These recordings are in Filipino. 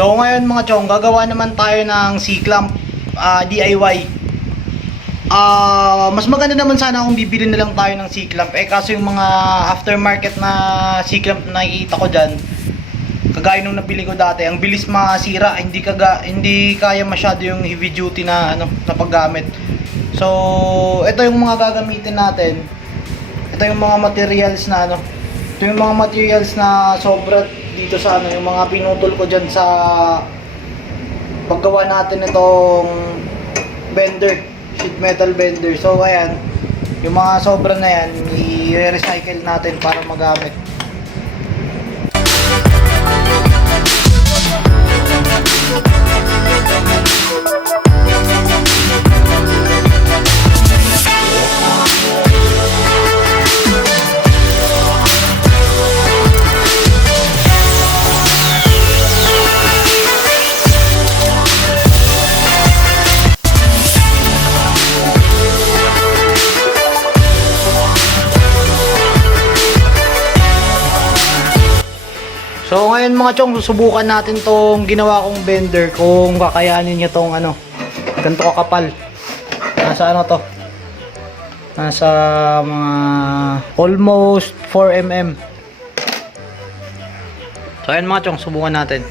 So ngayon mga chong, gagawa naman tayo ng C-clamp DIY. Mas maganda naman sana kung bibili na lang tayo ng C-clamp. Kaso yung mga aftermarket na C-clamp na nakikita ko dyan, kagaya nung nabili ko dati, ang bilis masira, hindi kaya masyado yung heavy duty na na paggamit. So ito yung mga gagamitin natin. Ito yung mga materials na ito yung mga materials na sobra dito sa yung mga pinutol ko dyan sa paggawa natin itong bender, sheet metal bender. So ayan, yung mga sobra na yan i-recycle natin para magamit. So ngayon mga chong, susubukan natin tong ginawa kong bender kung kakayanin niya tong ganito kakapal. Nasa to? Nasa mga almost 4 mm. So ayan mga chong, subukan natin.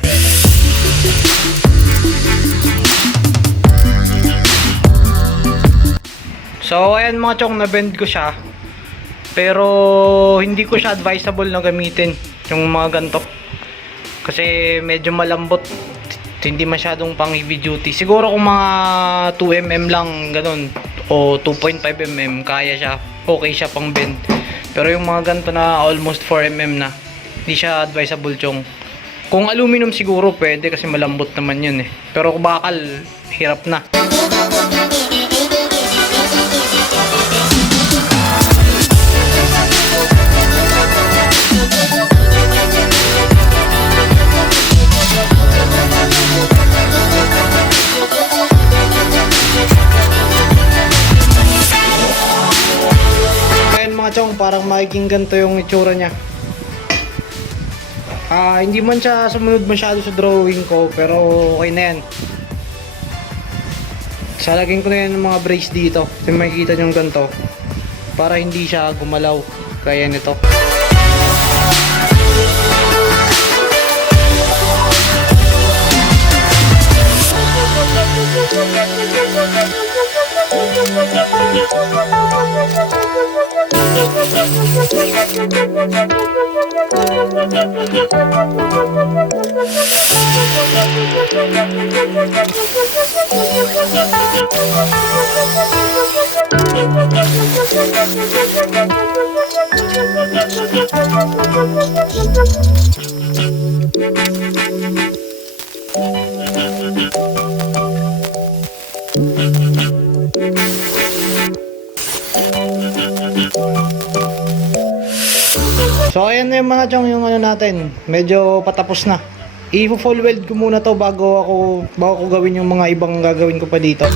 So ayan mga chong, na-bend ko siya. Pero hindi ko siya advisable na gamitin yung mga ganito. Kasi medyo malambot, hindi masyadong pang heavy duty. Siguro kung mga 2 mm lang ganun o 2.5 mm kaya siya, okay siya pang bend. Pero yung mga ganito na almost 4 mm na, hindi siya advisable chong. Kung aluminum siguro pwede kasi malambot naman yun Pero kung bakal, hirap na. Chong, parang magiging ganito yung itsura niya. Hindi man siya sumunod masyado sa drawing ko, pero okay na yan. Salagin ko na yan ng mga brace dito, kasi makikita nyo ganito, para hindi siya gumalaw kaya nito. So ayan na yung mga chong, yung natin, medyo patapos na. I-full weld ko muna to bago ko gawin yung mga ibang gagawin ko pa dito.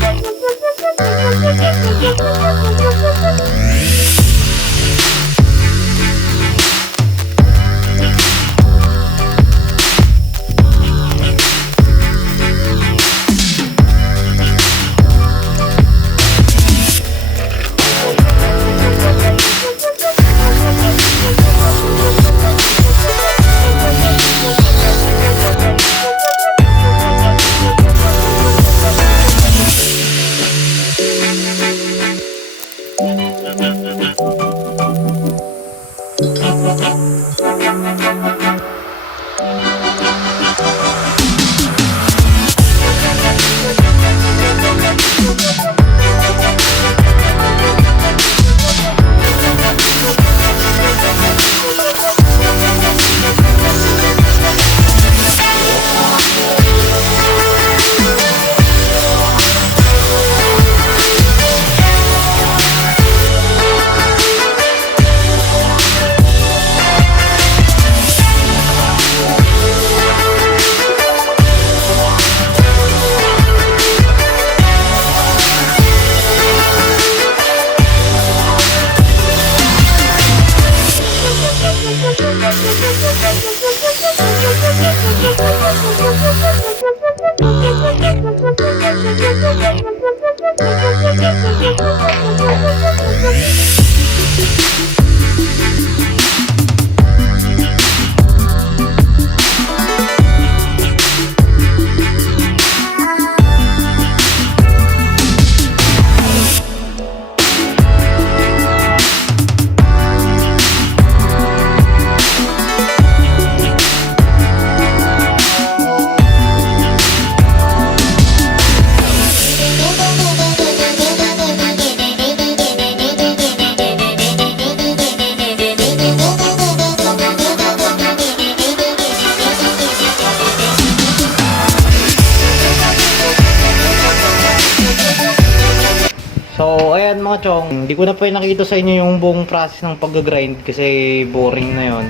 So, ayan mga chong, hindi ko na pa nakita sa inyo yung buong process ng pag-grind kasi boring na yon.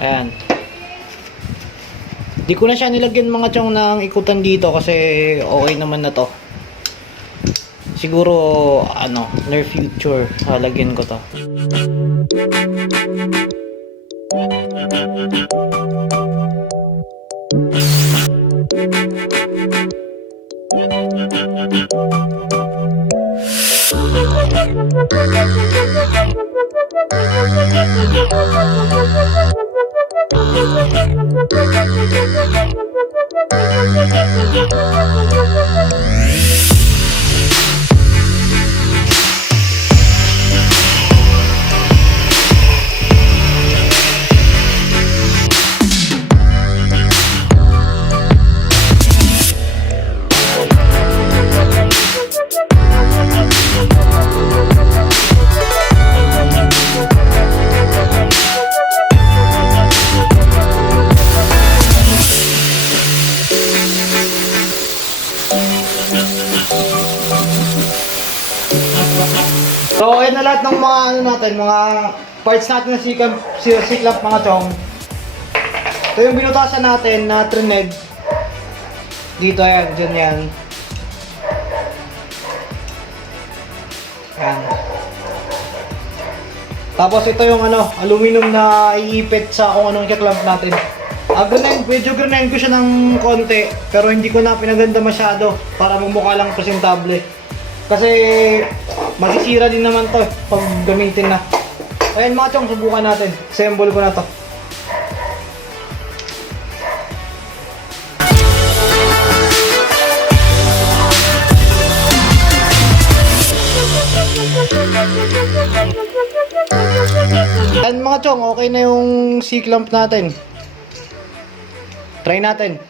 Ayan. Hindi ko na siya nilagyan mga chong ng ikutan dito kasi okay naman na to. Siguro, near future, halagyan ko to. So, ayan na lahat ng mga parts natin ng C-clamp mga chong. Ito yung binutasan natin na trineg. Dito yan, dyan yan. Ayan. Tapos ito yung aluminum na iipit sa kung anong i-clamp natin. Medyo grenade ko siya ng konti, pero hindi ko na pinaganda masyado para magmukha lang presentable. Kasi masisira din naman to pag gamitin na. Ayan mga chong, subukan natin. Assemble ko na to. Ayan mga chong, okay na yung C-clamp natin. Try natin.